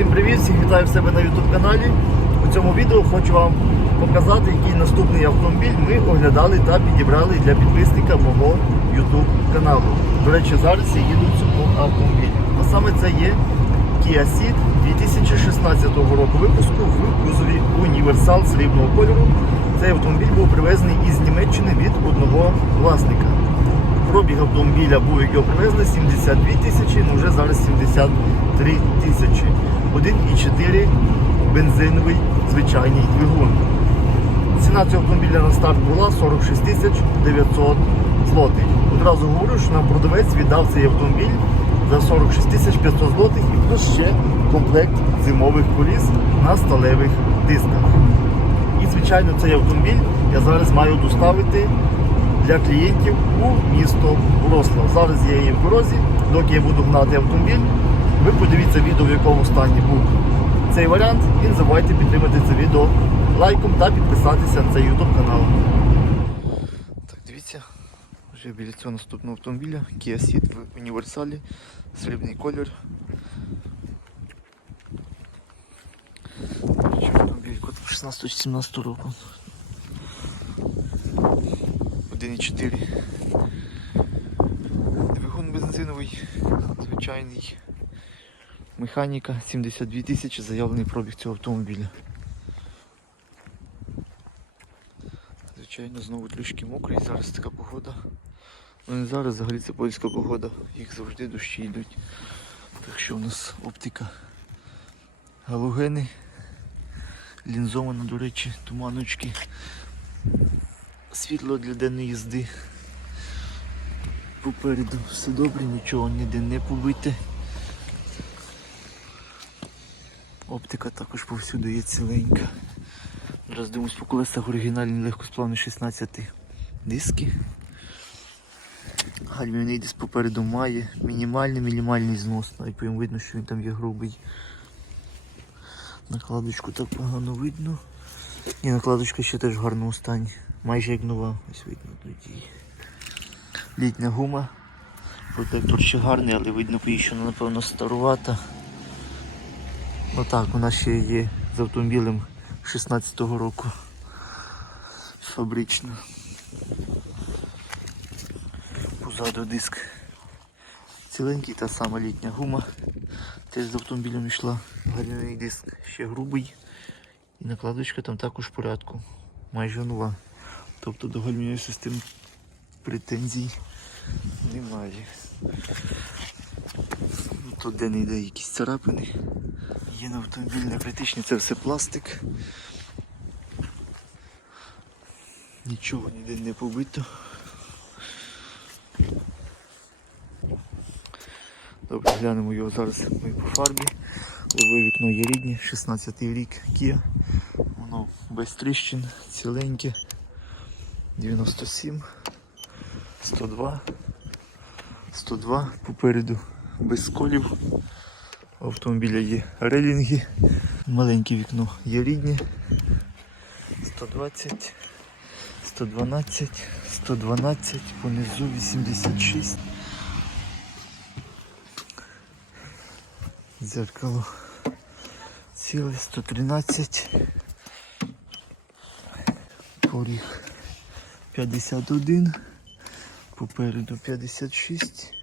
Всім привіт, всіх вітаю в себе на YouTube каналі. У цьому відео хочу вам показати, який наступний автомобіль ми оглядали та підібрали для підписника мого YouTube каналу. До речі, зараз я їду в цьому автомобілі. А саме це є Kia Ceed 2016 року випуску в кузові універсал срібного кольору. Цей автомобіль був привезений із Німеччини від одного власника. Пробіг автомобіля був, як його привезли, 72 тисячі, ну вже зараз 73 тисячі. 1,4 бензиновий звичайний двигун. Ціна цього автомобіля на старт була 46 тисяч 900 злотих. Одразу говорю, що нам продавець віддав цей автомобіль за 46 тисяч 500 злотих і плюс ще комплект зимових коліс на сталевих дисках. І, звичайно, цей автомобіль я зараз маю доставити для клієнтів у місто Врослав. Зараз я є в дорозі, доки я буду гнати автомобіль. Ви подивіться відео, в якому стані був цей варіант, і не забувайте підтримати це відео лайком та підписатися на цей YouTube канал. Так, дивіться, вже біля цього наступного автомобіля Kia Ceed в універсалі, срібний колір. Автомобіль код 16-17 року. 1,4. Двигун бензиновий, звичайний. Механіка 72 тисячі, заявлений пробіг цього автомобіля. Звичайно, знову тлюшки мокрі, зараз така погода. Ну не зараз, взагалі це польська погода, їх завжди дощі йдуть. Так що у нас оптика галогени, лінзована, до речі, туманочки світло для денної їзди. Попереду все добре, нічого ніде не побите. Оптика також повсюди є ціленька. Зараз дивимось по колесах оригінальні легкосплавні 16 диски. Гальмівний диск попереду має мінімальний мінімальний знос, навіть по видно, що він там є грубий. Накладочку так погано видно. І накладочка ще теж в гарному стані. Майже як нова, ось видно тоді. Літня гума. Протектор ще гарний, але видно по що вона, напевно старувата. Ну так, вона ще є з автомобілем 16-го року. Фабрична. Позаду диск. Ціленький, та сама літня гума. Теж з автомобілем йшла. Гальмівний диск ще грубий. І накладочка там також в порядку. Майже нова. Тобто до гальмівної системи претензій немає. Ну, Тут де не йде якісь царапини. Є на автомобіль не критичні, це все пластик. Нічого ніде не побито. Добре, глянемо його зараз ми по фарбі. Лове вікно є рідні, 16 рік Kia. Воно без тріщин, ціленьке. 97, 102, 102 попереду без сколів. У автомобіля є релінги. Маленьке вікно є рідні. 120, 112, 112, понизу 86. Дзеркало ціле 113. Поріг 51, попереду 56,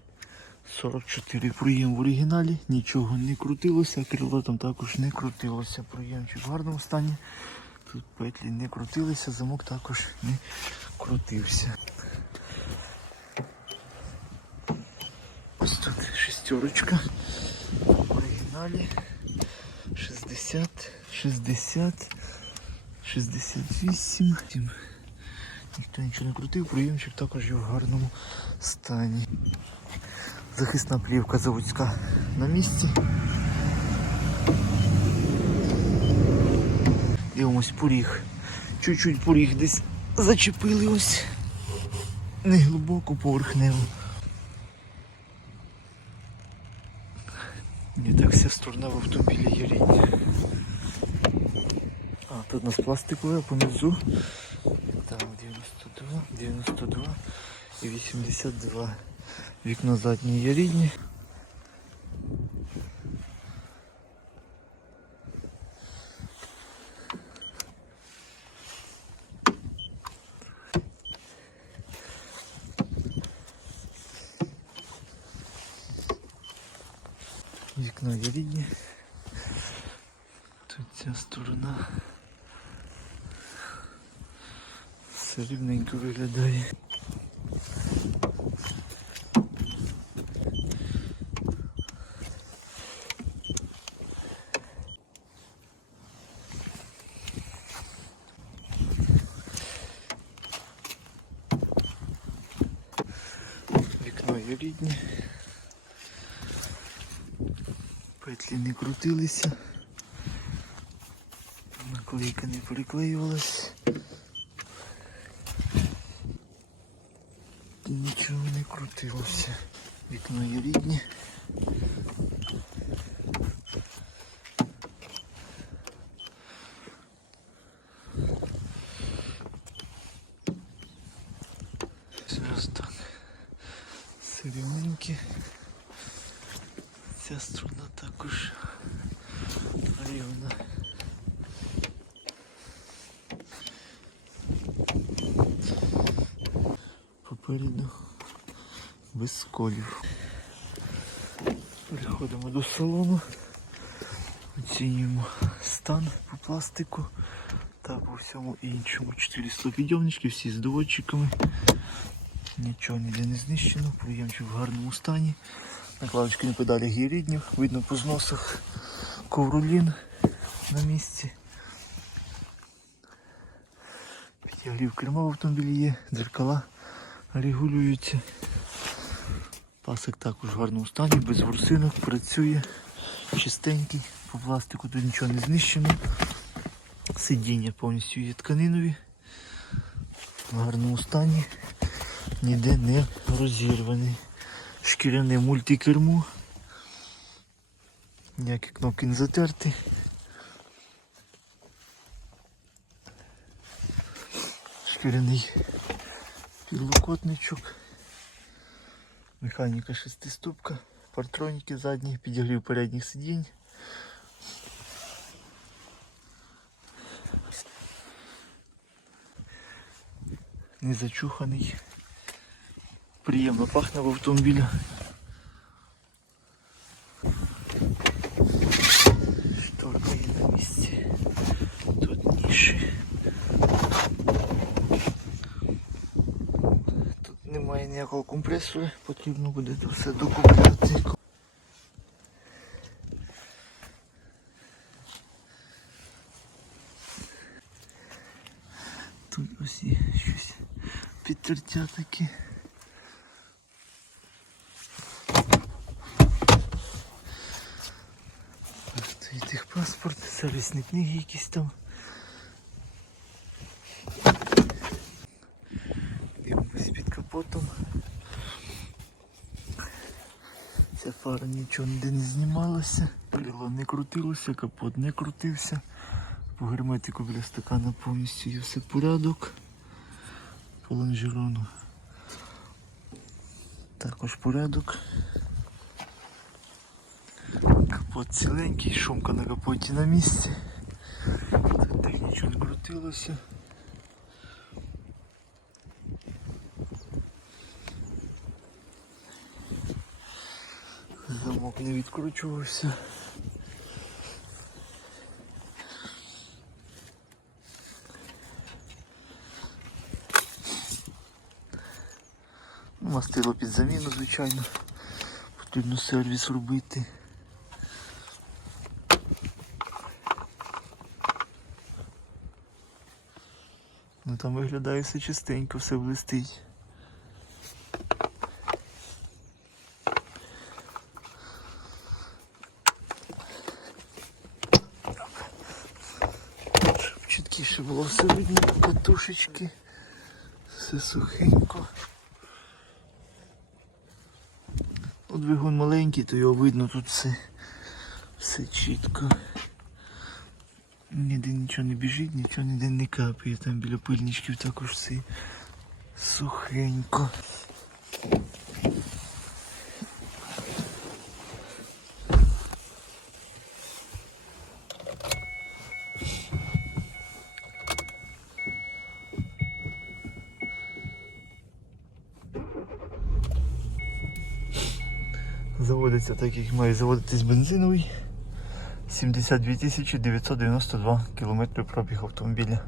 44 проєм в оригіналі, нічого не крутилося, крило там також не крутилося. Проємчик в гарному стані. Тут петлі не крутилися, замок також не крутився. Ось тут шестерочка в оригіналі 60, 60, 68. Тім Ніхто нічого не крутив, проємчик також є в гарному стані. Захисна плівка заводська на місці. Дивимось поріг. Чуть-чуть поріг десь зачепили ось. Не глибоко поверхнево. І так вся сторона в автомобілі є рідня. А, тут у нас пластикове понизу. Там 92, 92 і 82. Вікно заднє є рідні. Вікно є рідні. Тут ця сторона. Все рівненько виглядає. Вікно є рідні. Петлі не крутилися. Наклейка не приклеювалась. Нічого не крутилося. Вікно є рідні. Зараз так. Сирівненькі. Ця сторона також рівна. Попереду без сколів. Переходимо до салону. Оцінюємо стан по пластику та по всьому іншому. 400 підйомнички, всі з доводчиками. Нічого ніде не знищено, приємчик в гарному стані. Накладочки на педалях є рідні, видно по зносах ковролін на місці. Підігрів керма в автомобілі є, дзеркала регулюються. Пасик також в гарному стані, без ворсинок, працює, чистенький, по пластику тут нічого не знищено. Сидіння повністю є тканинові, в гарному стані, ніде не розірваний. Шкіряне мультикермо. Ніякі кнопки не затерті. Шкіряний підлокотничок. Механіка шестиступка, партроніки задні, підігрів передніх сидінь. Незачуханий. Приємно пахне в автомобілі. Шторка є на місці. Тут ніші. Тут компресора, потрібно буде це все докупляти. Тут ось є щось підтертя таке. Стоїть їх паспорт, сервісні книги якісь там. Дивимось під капотом. Фара нічого ніде не знімалася, крило не крутилося, капот не крутився. По герметику біля стакана повністю є все порядок. По лонжерону також порядок. Капот ціленький, шумка на капоті на місці. Тут так нічого не крутилося. Замок не відкручувався. Ну, Мастило під заміну, звичайно. Потрібно сервіс робити. Ну там виглядає все чистенько, все блистить. Щоб чіткіше було все видно, катушечки, все сухенько. От двигун маленький, то його видно тут все, все чітко. Ніде нічого не біжить, нічого ніде не капає. Там біля пильничків також все сухенько. Заводиться так, як має заводитись бензиновий. 72 тисячі 992 кілометри пробіг автомобіля.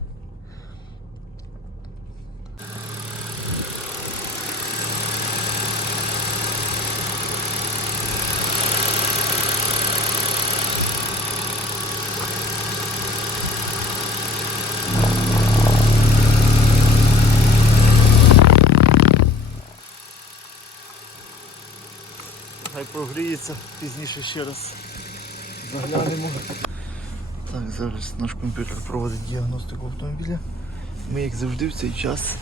Прогріється, пізніше ще раз заглянемо. Так, зараз наш комп'ютер проводить діагностику автомобіля. Ми, як завжди, в цей час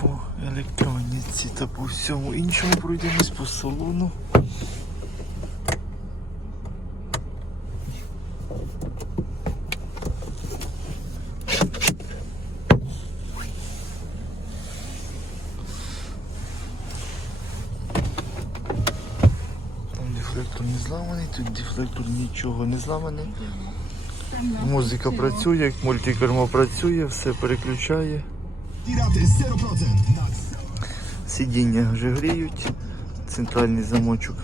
по електроніці та по всьому іншому пройдемось по салону. Там дефлектор не зламаний, тут дефлектор нічого не зламаний. Музика працює, мультикермо працює, все переключає. Piraty 0% na Сидіння вже гріють, центральний замочок.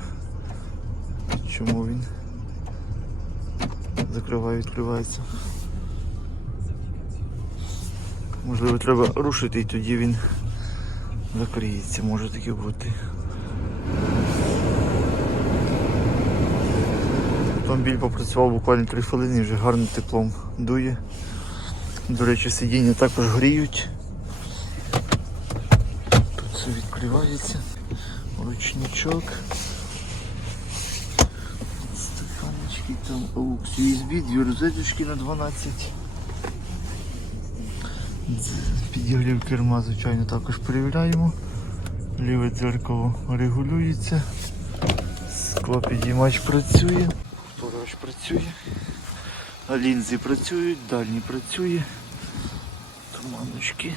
Чому він закриває, відкривається. Можливо, треба рушити і тоді він закриється, може таке бути. Автомобіль попрацював буквально 3 хвилини вже гарним теплом дує. До речі, сидіння також гріють. Тут все відкривається. Ручничок. Стаканочки там AUX USB, дві розеточки на 12. Підігрів керма, звичайно, також перевіряємо. Ліве дзеркало регулюється. Склопідіймач працює. Працює. Лінзи працюють, дальні працює. Туманочки.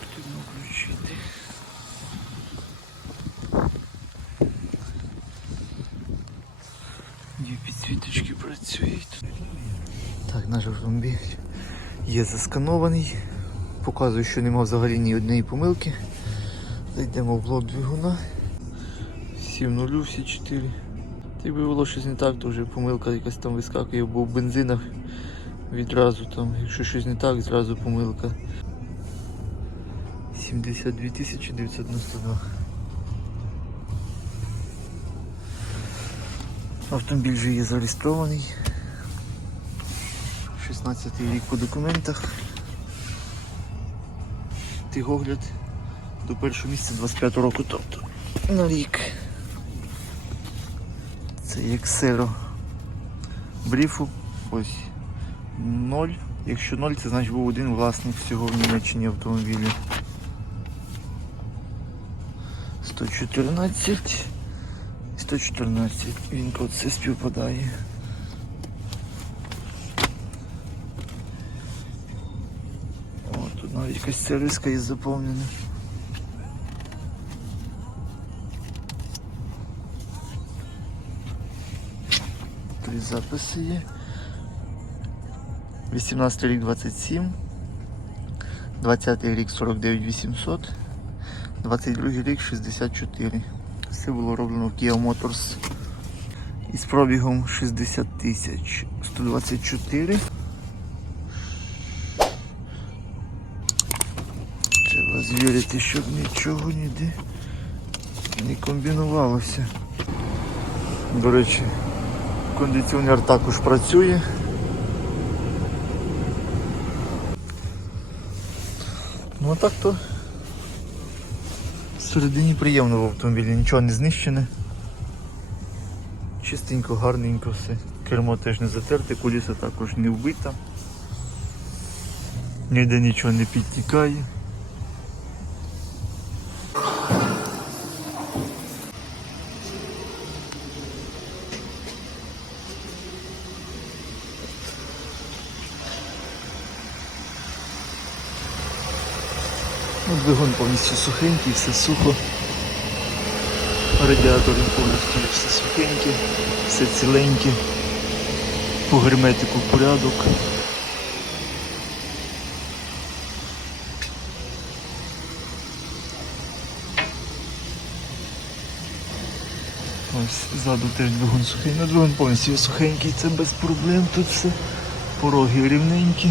Потрібно включити. Дві підсвіточки працюють. Так, наш автомобіль є засканований. Показує, що нема взагалі ні однієї помилки. Зайдемо в блок двигуна. 7 нулю всі 4. Якби було щось не так, то вже помилка якась там вискакує, бо в бензинах відразу там, якщо щось не так, зразу помилка. 72 992. Автомобіль вже є зареєстрований. 16 рік по документах. Тигогляд до першого місця 25 року, тобто на рік. Це як сиро бріфу. Ось 0. Якщо 0, це значить був один власник всього в Німеччині автомобіля. 114. 114. Він код все співпадає. О, тут навіть якась сервіска є заповнена. Записи є. 18 рік 27, 20 рік 49 800, 22 рік 64. Все було роблено в Kia Motors із пробігом 60 тисяч 124. Треба звірити, щоб нічого ніде не комбінувалося. До речі, кондиціонер також працює. Ну а так то всередині приємно в автомобілі, нічого не знищене. Чистенько, гарненько все. Кермо теж не затерте, куліса також не вбита. Ніде нічого не підтікає. Ну, Двигун повністю сухенький, все сухо. Радіатор повністю все сухеньке, все ціленьке. По герметику порядок. Ось ззаду теж двигун сухий. Ну, двигун повністю сухенький, це без проблем тут все. Пороги рівненькі.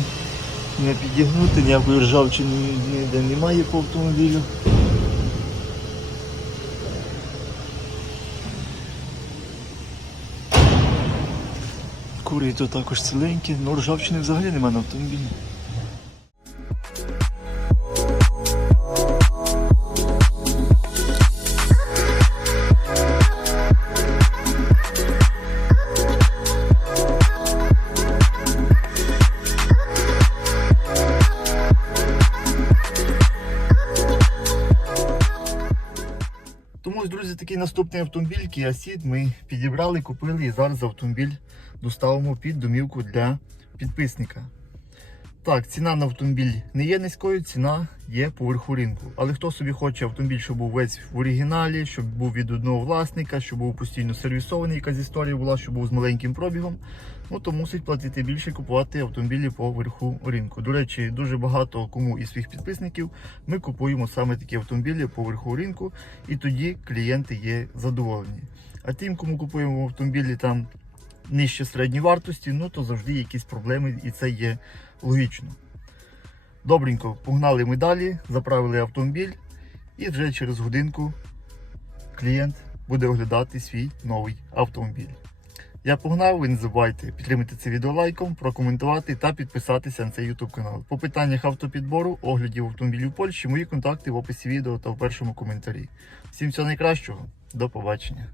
Не підігнути, ніякої ржавчини ніде немає по автомобілю. Кури то також ціленькі, ну ржавчини взагалі немає на автомобілі. Такий наступний автомобіль Kia Ceed ми підібрали, купили і зараз автомобіль доставимо під домівку для підписника. Так, ціна на автомобіль не є низькою, ціна є поверху ринку. Але хто собі хоче автомобіль, щоб був весь в оригіналі, щоб був від одного власника, щоб був постійно сервісований, якась історія була, щоб був з маленьким пробігом, ну то мусить платити більше купувати автомобілі по верху ринку. До речі, дуже багато кому із своїх підписників ми купуємо саме такі автомобілі по верху ринку, і тоді клієнти є задоволені. А тим, кому купуємо автомобілі там нижче середньої вартості, ну то завжди якісь проблеми, і це є логічно. Добренько, погнали ми далі, заправили автомобіль, і вже через годинку клієнт буде оглядати свій новий автомобіль. Я погнав, ви не забувайте підтримати це відео лайком, прокоментувати та підписатися на цей YouTube канал. По питаннях автопідбору, оглядів автомобілів Польщі, мої контакти в описі відео та в першому коментарі. Всім всього найкращого, до побачення.